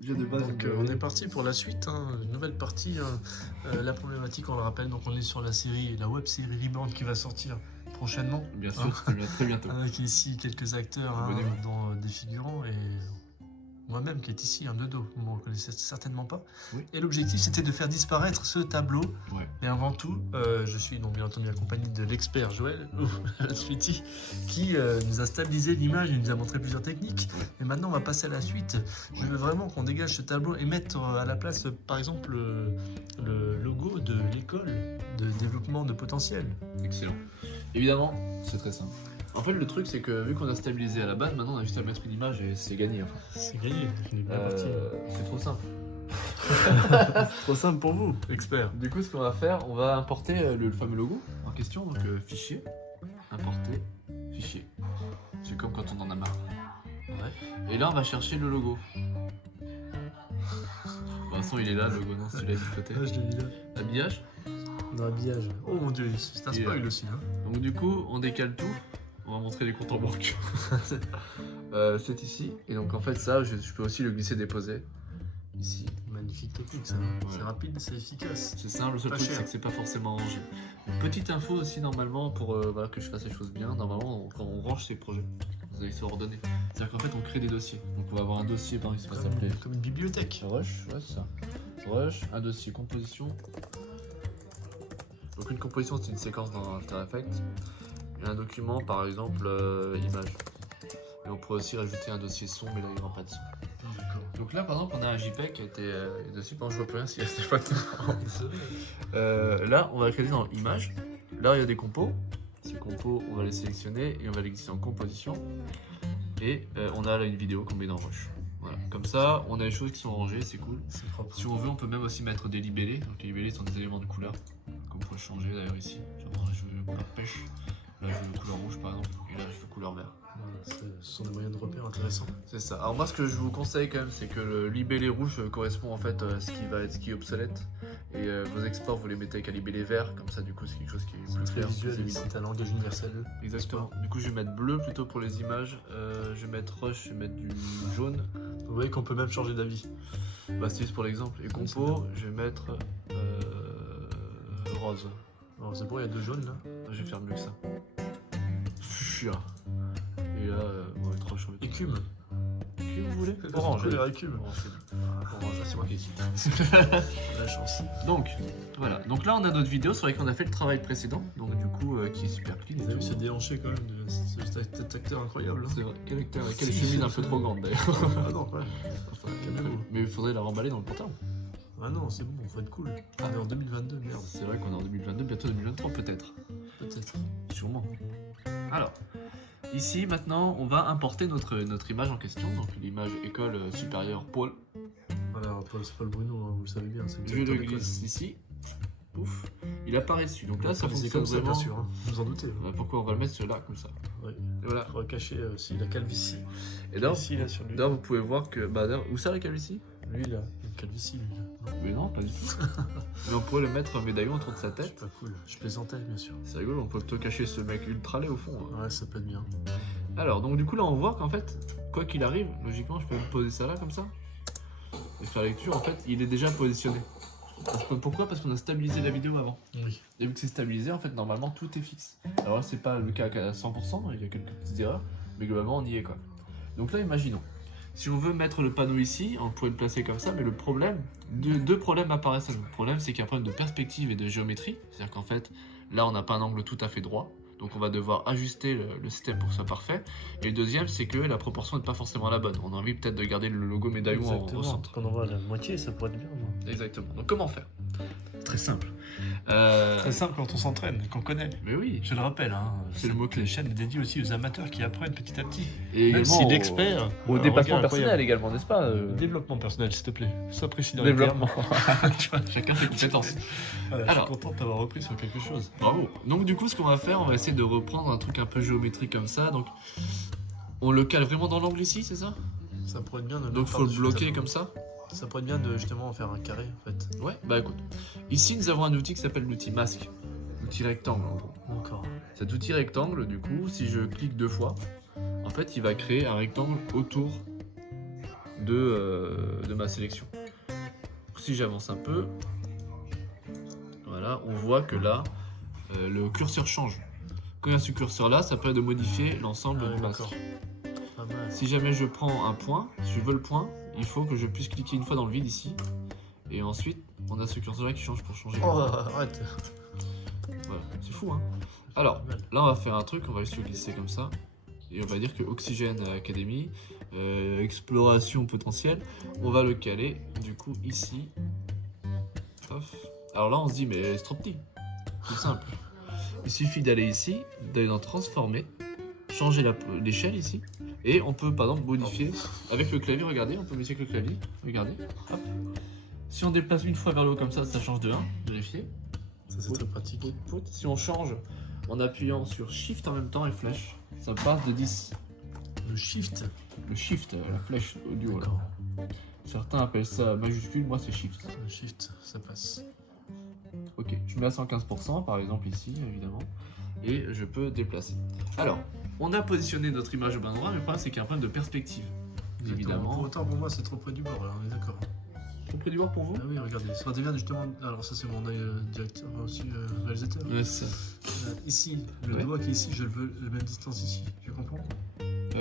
de base. Donc on est parti pour la suite, hein, une nouvelle partie. La problématique, on le rappelle, donc on est sur la web série Reborn qui va sortir prochainement. Bien sûr, très bientôt. Avec ici quelques acteurs, dont des figurants et moi-même qui est ici, un Dodo, vous ne me reconnaissez certainement pas. Oui. Et l'objectif c'était de faire disparaître ce tableau. Ouais. Et avant tout, je suis donc bien entendu accompagné de l'expert Joël, Sweetie, qui nous a stabilisé l'image et nous a montré plusieurs techniques. Ouais. Et maintenant on va passer à la suite. Je veux vraiment qu'on dégage ce tableau et mettre à la place, par exemple, le logo de l'école de développement de potentiel. Excellent. Évidemment, c'est très simple. En fait, le truc, c'est que vu qu'on a stabilisé à la base, maintenant on a juste à mettre une image et c'est gagné. Enfin. C'est gagné, on est bien parti. C'est trop simple. C'est trop simple pour vous, expert. Du coup, ce qu'on va faire, on va importer le fameux logo en question, donc fichier, importer, fichier. C'est comme quand on en a marre. Ouais. Et là, on va chercher le logo. De toute façon, il est là, le logo, non, si tu l'as dit de côté. Ah, je l'ai mis là. Habillage. Dans l'habillage. Oh mon dieu, c'est un spoil aussi. Hein. Donc du coup, on décale tout. On va montrer les comptes en banque. C'est ici. Et donc en fait, ça, je peux aussi le glisser-déposer. Ici. Magnifique technique, ça. Ouais. C'est rapide, c'est efficace. C'est simple, le seul Pas truc, cher. c'est que c'est pas forcément rangé. Une petite info aussi, normalement, pour voilà, que je fasse les choses bien. Normalement, quand on range ses projets, vous allez se ordonner. C'est-à-dire qu'en fait, on crée des dossiers. Donc on va avoir un dossier, par exemple, ça s'appelait Comme une bibliothèque. Rush, ouais, c'est ça. Rush, un dossier composition. Donc une composition, c'est une séquence dans After Effects. Et un document, par exemple, image. Et on pourrait aussi rajouter un dossier son, mais là il n'y aura pas de son. Donc là, par exemple, on a un JPEG qui a été dessus. Bon, je vois plus rien si c'est pas là, on va créer dans image. Là, il y a des compos. Ces compos, on va les sélectionner et on va les glisser en composition. Et on a là une vidéo qu'on met dans Rush. Voilà. Comme ça, on a les choses qui sont rangées, c'est cool. C'est propre. Si on veut, on peut même aussi mettre des libellés. Donc les libellés sont des éléments de couleur qu'on peut changer d'ailleurs ici. Genre, je veux couleur pêche. Là, je veux couleur rouge par exemple. Et là, je veux couleur vert. Voilà, ce sont des moyens de repère intéressants. C'est ça. Alors moi, ce que je vous conseille quand même, c'est que le libellé rouge correspond en fait à ce qui est obsolète. Et vos exports, vous les mettez avec un libellé vert. Comme ça, du coup, c'est quelque chose qui est plus Très clair, visuel, plus évident. c'est un langage universel. Exactement. Du coup, je vais mettre bleu plutôt pour les images. Je vais mettre rush, je vais mettre du jaune. Vous voyez qu'on peut même changer d'avis. Bah, c'est juste pour l'exemple. Et compo, je vais mettre rose. Alors c'est bon, il y a deux jaunes là. Je vais faire mieux que ça. Fuchsia. Et là, ouais, trop chaud. Écume. Qui vous voulez Orange. Couleur écume. Orange, c'est moi qui décide. La chance. Donc, voilà. Donc là, on a notre vidéo sur laquelle on a fait le travail précédent. Donc, du coup, qui est super clean. Vous avez vu ce déhanché quand même de cet acteur incroyable. Hein. C'est vrai. Quel acteur, quelle chemise un peu trop grande d'ailleurs. Ah non, ouais. Enfin, Calmez-vous. mais il faudrait la remballer dans le pantalon. Ah non, c'est bon, faut être cool. On est en 2022, merde. C'est vrai qu'on est en 2022, bientôt 2023 peut-être. Peut-être. Sûrement. Alors, ici maintenant, on va importer notre image en question, donc l'image école supérieure Paul. Voilà, c'est pas le Bruno, hein, vous le savez bien. C'est Je le glisse ici. Pouf. Il apparaît dessus. Donc là, ça fonctionne comme ça, vraiment. bien sûr. Hein. Vous en doutez. Pourquoi on va le mettre là, comme ça. Oui. Et voilà. Recacher aussi la calvitie. Et là, Ici, là, sur lui. là, vous pouvez voir que. Bah, où ça la calvitie? Lui, là. Une calvitie, lui. Là. Mais non, pas du tout. Mais on pourrait le mettre un médaillon autour de sa C'est tête. pas cool. Je plaisantais, bien sûr. C'est rigolo, on peut plutôt cacher ce mec ultra laid au fond. Hein. Ouais, ça peut être bien. Alors, donc du coup, là, on voit qu'en fait, quoi qu'il arrive, logiquement, je peux me poser ça là, comme ça. Et faire la lecture, en fait, il est déjà positionné. Pourquoi? Parce qu'on a stabilisé la vidéo avant. Oui. Et vu que c'est stabilisé, en fait, normalement, tout est fixe. Alors là, c'est pas le cas à 100%, il y a quelques petites erreurs, mais globalement, on y est, quoi. Donc là, imaginons. Si on veut mettre le panneau ici, on pourrait le placer comme ça, mais le problème, deux problèmes apparaissent à nous. Le problème, c'est qu'il y a un problème de perspective et de géométrie. C'est-à-dire qu'en fait, là, on n'a pas un angle tout à fait droit. Donc on va devoir ajuster le système pour que ce soit parfait. Et le deuxième, c'est que la proportion n'est pas forcément la bonne. On a envie peut-être de garder le logo médaillon au centre. Quand on voit la moitié, ça pourrait être bien. Non Exactement. Donc comment faire? Très simple. Très simple quand on s'entraîne, qu'on connaît. Mais oui. Je le rappelle, hein, C'est le mot-clé. La chaîne est dédiée aussi aux amateurs qui apprennent petit à petit. Et Même également si l'expert. au dépassement personnel également, n'est-ce pas Développement personnel, s'il te plaît. Sois précis dans Développement. les termes. Chacun ses compétences. Voilà, Alors. je suis content de t'avoir repris sur quelque chose. Bravo. Donc du coup, ce qu'on va faire, on va essayer de reprendre un truc un peu géométrique comme ça. Donc, on le cale vraiment dans l'angle ici, c'est ça? Ça pourrait être bien de. Donc faut le bloquer comme ça. Ça pourrait être bien de justement faire un carré en fait. Ouais, bah écoute. Ici, nous avons un outil qui s'appelle l'outil masque. L'outil rectangle en gros. Encore. Cet outil rectangle, du coup, si je clique deux fois, en fait, il va créer un rectangle autour de ma sélection. Si j'avance un peu, voilà, on voit que là, le curseur change. Quand il y a ce curseur là, ça permet de modifier l'ensemble du masque. d'accord. Pas mal. Si jamais je prends un point, si je veux le point, il faut que je puisse cliquer une fois dans le vide ici. Et ensuite, on a ce curseur là qui change pour changer. Oh, arrête. Voilà, c'est fou hein. Alors, là on va faire un truc, on va juste le glisser comme ça. Et on va dire que Oxygène Academy, exploration potentielle, on va le caler du coup ici. Paf. Alors là on se dit mais c'est trop petit. C'est simple. Il suffit d'aller ici, d'aller dans transformer, changer l'échelle ici. Et on peut par exemple modifier avec le clavier, regardez, on peut modifier avec le clavier, regardez. Hop. Si on déplace une fois vers le haut comme ça change de 1, vérifiez. Ça c'est très pratique. Si on change en appuyant sur Shift en même temps et flèche, ça passe de 10. Le shift. Le Shift, la flèche audio. Là. D'accord. Certains appellent ça majuscule, moi c'est Shift. Le shift, ça passe. Ok, je mets à 115% par exemple ici, évidemment. Et je peux déplacer. Alors, on a positionné notre image au bon endroit, mais le problème c'est qu'il y a un problème de perspective. Évidemment. Pour autant, pour moi, c'est trop près du bord, là, on est d'accord. Trop près du bord pour vous? Ah oui, regardez, ça devient justement. Alors, ça, c'est mon œil directeur, aussi réalisateur. Ouais, c'est ça. Ici, le Ouais. doigt qui est ici, je le veux la même distance ici. Tu comprends?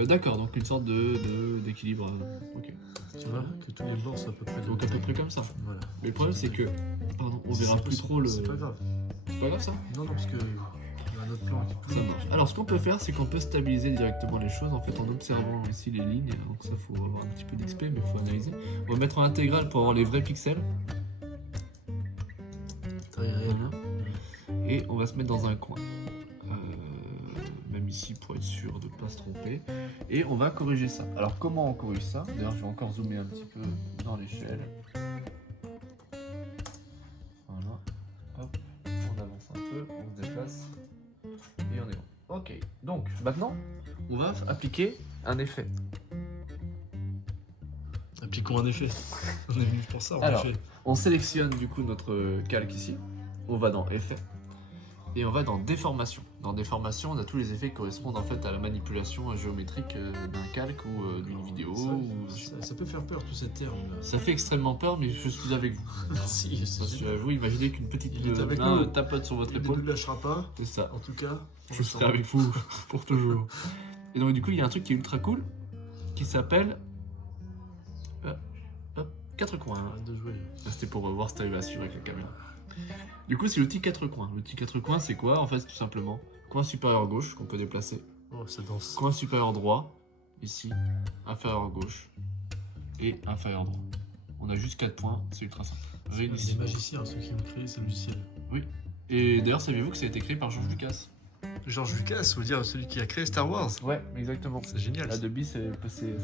D'accord, donc une sorte d'équilibre. Ok. Tu vois que tous les bords soient à peu près de Donc à peu près comme ça. Voilà. Mais le problème c'est que, pardon, on verra plus trop le. C'est pas grave. C'est pas grave ça? Non, non, parce que il y a un autre plan qui Ça marche. Alors ce qu'on peut faire, c'est qu'on peut stabiliser directement les choses en fait en observant ici les lignes. Donc ça faut avoir un petit peu d'XP, mais il faut analyser. On va mettre en intégrale pour avoir les vrais pixels. Très réel. Voilà. Et on va se mettre dans un coin. Même ici pour être sûr de ne pas se tromper. Et on va corriger ça. Alors comment on corrige ça? D'ailleurs je vais encore zoomer un petit peu dans l'échelle. Voilà. Hop. On avance un peu, on se déplace. Et on est bon. Ok. Donc maintenant, on va appliquer un effet. Appliquons un effet. On est venu pour ça, en Alors, effet. on sélectionne du coup notre calque ici. On va dans effet. Et on va dans déformation. Dans déformation, on a tous les effets qui correspondent en fait à la manipulation géométrique d'un calque ou d'une vidéo. Ça peut faire peur, tous ces termes. Ça fait extrêmement peur, mais je suis avec vous. Merci, Je suis avec vous. Imaginez qu'une petite Il est avec main nous. tapote sur votre Il ne épaule. nous lâchera pas, C'est ça. en tout cas. Je serai avec vous pour toujours. Et donc du coup, il y a un truc qui est ultra cool, qui s'appelle 4 coins. Arrête de jouer. C'était pour voir si tu arrives à suivre avec la caméra. Du coup, c'est l'outil 4 coins. L'outil 4 coins, c'est quoi? En fait, tout simplement, coin supérieur gauche qu'on peut déplacer. Oh, ça danse. Coin supérieur droit, ici, inférieur gauche et inférieur droit. On a juste 4 points, c'est ultra simple. Les magiciens, ceux qui ont créé ce logiciel. Et d'ailleurs, saviez-vous que ça a été créé par George Lucas? George Lucas, vous dire celui qui a créé Star Wars. Ouais, exactement. C'est génial. Adobe, c'est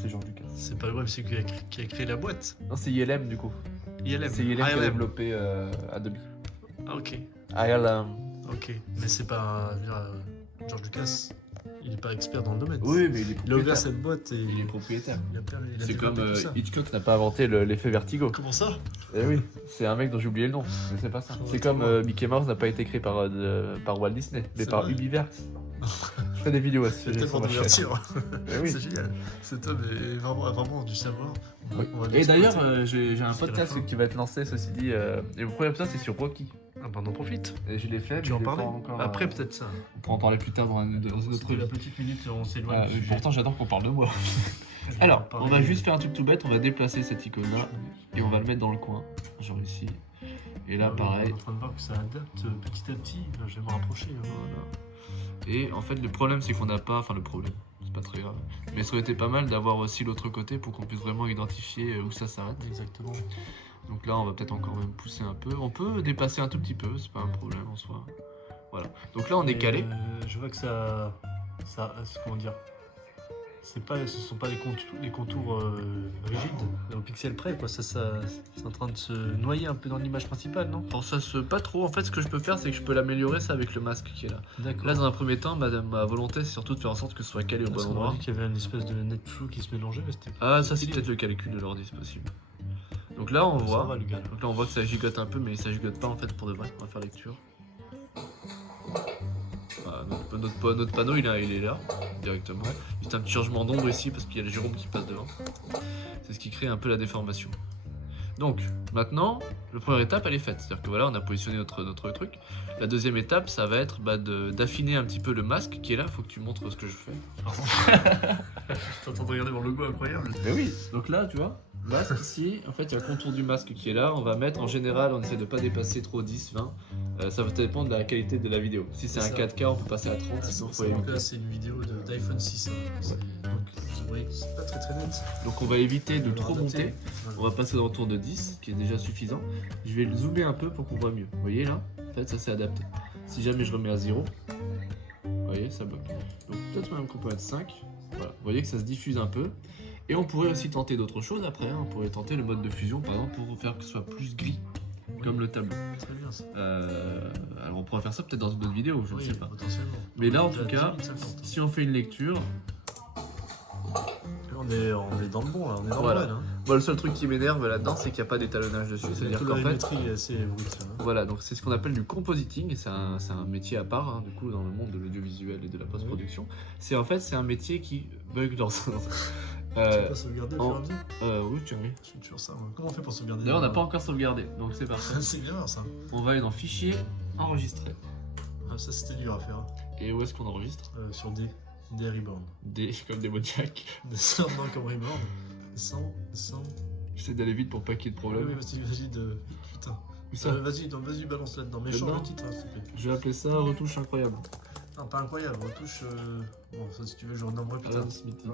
George Lucas. C'est pas le web, c'est qui a créé la boîte. Non, c'est ILM du coup. ILM. C'est ILM qui a ILM. développé Adobe. Ah, ok. ILM. Ok. Mais c'est pas. je veux dire, George Lucas, il est pas expert dans le domaine. Oui, mais il est Il a ouvert propriétaire. cette boîte et. Il est propriétaire. il a C'est développé comme tout ça. Hitchcock n'a pas inventé l'effet vertigo. Comment ça? Eh oui, c'est un mec dont j'ai oublié le nom, mais c'est pas ça. C'est comme Mickey Mouse n'a pas été créé par Walt Disney, mais C'est par vrai. Ubiverse. Je fais des vidéos à ce C'est sujet tellement sur ma chaîne. d'ouverture. Eh oui. C'est génial. Cet homme est vraiment, a vraiment du savoir. Oui. On va Et d'ailleurs, l'exploiter. j'ai un Jusqu'à la podcast fin. qui va être lancé, ceci dit. Et le premier épisode, c'est sur Rocky. Ah bah on en profite. Et je l'ai fait, Tu mais en je l'ai parlais pas encore. Après peut-être ça. On pourra en parler plus tard dans une autre C'était la vie. petite minute, on s'éloigne Ah, du sujet. pourtant, j'adore qu'on parle de moi. Alors, on va juste faire un truc tout bête, on va déplacer cette icône-là et on va le mettre dans le coin, genre ici. Et là, pareil. On est en train de voir que ça adapte petit à petit. Là, je vais me rapprocher. Hein. Voilà. Et en fait, le problème, c'est qu'on n'a pas. Enfin, le problème, c'est pas très grave. Mais ça aurait été pas mal d'avoir aussi l'autre côté pour qu'on puisse vraiment identifier où ça s'arrête. Exactement. Donc là, on va peut-être encore même pousser un peu. On peut déplacer un tout petit peu, c'est pas un problème en soi. Voilà. Donc là, on est Mais, calé. je vois que ça, comment dire, ce sont pas les contours rigides au pixel près quoi. Ça, c'est en train de se noyer un peu dans l'image principale, non? Alors ça se pas trop. En fait, ce que je peux faire, c'est que je peux l'améliorer ça avec le masque qui est là. D'accord. Là, dans un premier temps, ma volonté, c'est surtout de faire en sorte que ce soit calé au bon Parce qu'on endroit. a dit qu'il y avait une espèce de net flow qui se mélangeait. Mais c'était. Ah, ça, c'est peut-être le calcul de l'ordi, c'est possible. Donc là, on Ça voit. va, le gars. Donc là, on voit que ça gigote un peu, mais ça gigote pas en fait pour de vrai. On va faire lecture. Voilà, notre panneau, il est là, directement. Juste un petit changement d'ombre ici, parce qu'il y a le Jérôme qui passe devant. C'est ce qui crée un peu la déformation. Donc, maintenant, la première étape, elle est faite. C'est-à-dire que voilà, on a positionné notre truc. La deuxième étape, ça va être d'affiner un petit peu le masque qui est là. Faut que tu montres ce que je fais. T'es en train de regarder mon logo incroyable. Mais oui. Donc là, tu vois, masque ici, en fait, il y a le contour du masque qui est là. On va mettre, en général, on essaie de pas dépasser trop 10, 20. Ça va dépendre de la qualité de la vidéo. Si c'est un 4K, on peut passer à 30. Sinon, faut éviter. Là, c'est une vidéo d'iPhone 6. Donc, vous voyez que c'est pas très net. Donc on va éviter de trop adapter. monter. On va passer autour de 10, qui est déjà suffisant. Je vais le zoomer un peu pour qu'on voit mieux. Vous voyez là? En fait, ça s'est adapté. Si jamais je remets à 0, vous voyez, ça bloque. Donc peut-être même qu'on peut mettre 5. Voilà. Vous voyez que ça se diffuse un peu. Et on pourrait aussi tenter d'autres choses après. On pourrait tenter le mode de fusion, par exemple, pour faire que ce soit plus gris, comme le tableau. Très bien ça. Alors on pourrait faire ça peut-être dans une autre vidéo, je ne sais pas. Potentiellement. Mais là, en Déjà tout cas, 1050. si on fait une lecture, On est dans le bon là, on est dans Voilà. le bon. Hein. moi, le seul truc qui m'énerve là-dedans, c'est qu'il n'y a pas d'étalonnage dessus. C'est-à-dire qu'en fait, colorimétrie est assez brute. Hein. voilà, donc c'est ce qu'on appelle du compositing, et c'est un métier à part, hein, du coup, dans le monde de l'audiovisuel et de la post-production. C'est un métier qui bug dans Tu peux pas sauvegarder au en- fur et à mesure oui, tu remets. Je suis toujours ça. Moi. Comment on fait pour sauvegarder D'ailleurs, on n'a pas encore sauvegardé, donc c'est parti. C'est bien ça. On va aller dans Fichier, Enregistrer. Ah, ça c'était dur à faire. Hein. Et où est-ce qu'on enregistre? Sur des Reborn. D comme démoniaque. Des 100 non comme Reborn. 100. J'essaie d'aller vite pour pas qu'il y ait de Oui, problème. vas-y de. Putain. Où ça Vas-y, balance là-dedans. Mais change Là-dedans le titre, hein, s'il te plaît. Je vais appeler ça retouche incroyable. Non, pas incroyable, retouche. Bon, ça si tu veux, je renommerai plus tard. Alan Smithy.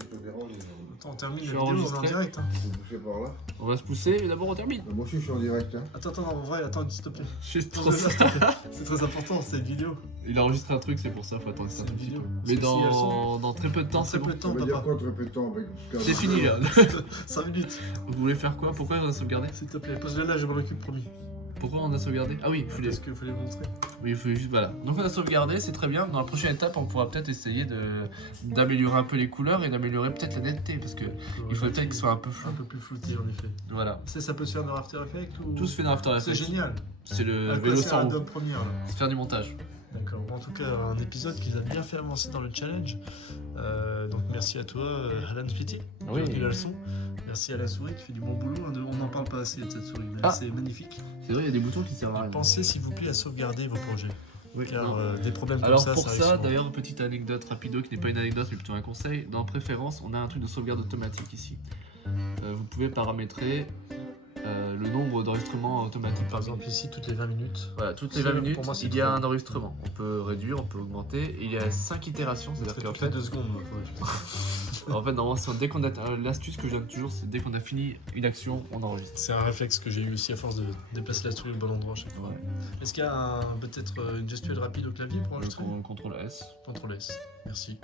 Je te dérange. Attends, on termine Je la suis vidéo, on est en enregistré. direct. Hein. Je vais pousser par là. On va se pousser, mais d'abord on termine. Moi aussi, je suis en direct. Hein. Attends, en vrai, s'il te plaît. Juste trop Pose-le là, ça. s'il te plaît. C'est très important, c'est une vidéo. Il a enregistré un truc, c'est pour ça, faut attendre C'est un une petit vidéo. peu. Parce Mais que si elles dans très peu de temps, c'est Très peu bon. de Ça temps, veut dire papa. quoi, très peu de temps avec C'est fini là. 5 minutes. Vous voulez faire quoi? Pourquoi on a sauvegardé? S'il te plaît, pose-le là, je m'en occupe, promis. Pourquoi on a sauvegardé? Ah oui, Parce qu'il faut les montrer. il faut juste, voilà. Donc on a sauvegardé, c'est très bien. Dans la prochaine étape, on pourra peut-être essayer d'améliorer un peu les couleurs et d'améliorer peut-être la netteté, parce que il faut peut-être que ce soit un peu flou. un peu plus flouté en effet. Voilà. Ça peut se faire dans After Effects ou... Tout se fait dans After C'est Effects. génial. C'est le À quoi vélo sert sans roue. Adobe Premiere là? C'est faire du montage. D'accord. En tout cas, un épisode qui nous a bien fait avancer dans le challenge. Donc merci à toi, Alan Smithy, qui Oui. a tenu la leçon. Merci à la souris qui fait du bon boulot. On n'en parle pas assez de cette souris, mais Ah. c'est magnifique. C'est vrai, il y a des boutons qui servent à rien. Pensez s'il vous plaît à sauvegarder vos projets. Oui, Car non. des problèmes comme Alors ça, pour arrive ça, souvent. d'ailleurs, une petite anecdote rapido qui n'est pas une anecdote mais plutôt un conseil. Dans préférence, on a un truc de sauvegarde automatique ici. Vous pouvez paramétrer le nombre d'enregistrements automatiques Par exemple, ici, toutes les 20 minutes. Voilà, toutes les Ça, 20 minutes, pour moi, c'est il y a trop. un enregistrement. On peut réduire, on peut augmenter. Et il y a 5 itérations, c'est-à-dire qu'en Toutes les fait, 2 secondes. moi, en fait, normalement, dès qu'on a l'astuce que je donne toujours, c'est dès qu'on a fini une action, on enregistre. C'est un réflexe que j'ai eu aussi à force de déplacer la souris au bon endroit à chaque fois. Ouais. Est-ce qu'il y a peut-être une gestuelle rapide au clavier pour enregistrer? Contrôle S. Ctrl S. Merci.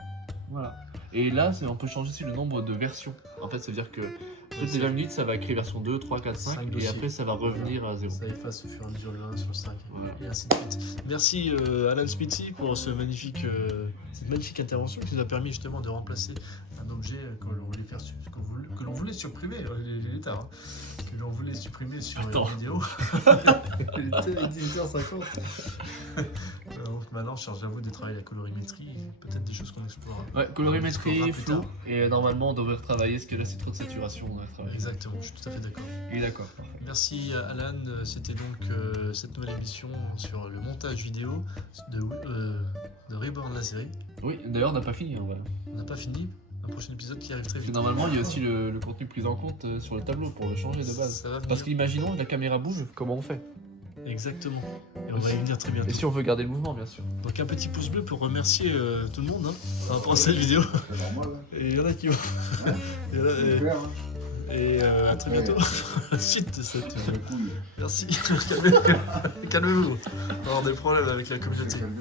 Voilà. Et là, on peut changer aussi le nombre de versions. En fait, ça veut dire que toutes les 20 minutes, ça va créer version 2, 3, 4, 5. 5 Et dossiers. après, ça va revenir à 0. Ça efface au fur et à mesure le 1 sur le 5 Voilà. et ainsi de suite. Merci Alan Smithy pour cette magnifique intervention qui nous a permis justement de remplacer un objet que l'on voulait faire que l'on voulait supprimer. Il est tard. Hein, que l'on voulait supprimer sur Attends. la vidéo. Il était 18h50. Donc maintenant, charge à vous de travailler la colorimétrie, peut-être des choses qu'on explorera. Ouais, colorimétrie, explorera plus flou. tard. Et normalement, on devrait retravailler, parce que là, c'est trop de saturation. On devrait travailler. Exactement, je suis tout à fait d'accord. Et d'accord. Merci Alan, c'était donc cette nouvelle émission sur le montage vidéo de Reborn la série. Oui, d'ailleurs, on n'a pas fini. Voilà. On n'a pas fini, un prochain épisode qui arrive très Parce que vite. normalement, il y a aussi le contenu pris en compte sur le tableau pour le changer de base. Ça va venir. Parce qu'imaginons, la caméra bouge, comment on fait? Exactement, et on va y venir très bientôt. Et si on veut garder le mouvement, bien sûr. Donc un petit pouce bleu pour remercier tout le monde hein, par rapport à cette vidéo. C'est normal. Hein. Et il y en a qui vont. Il y en a- C'est clair. Hein. et à très bientôt. Suite de cette. C'est le couille. Merci. Calmez-vous. On va avoir des problèmes avec la communauté. C'est calmé.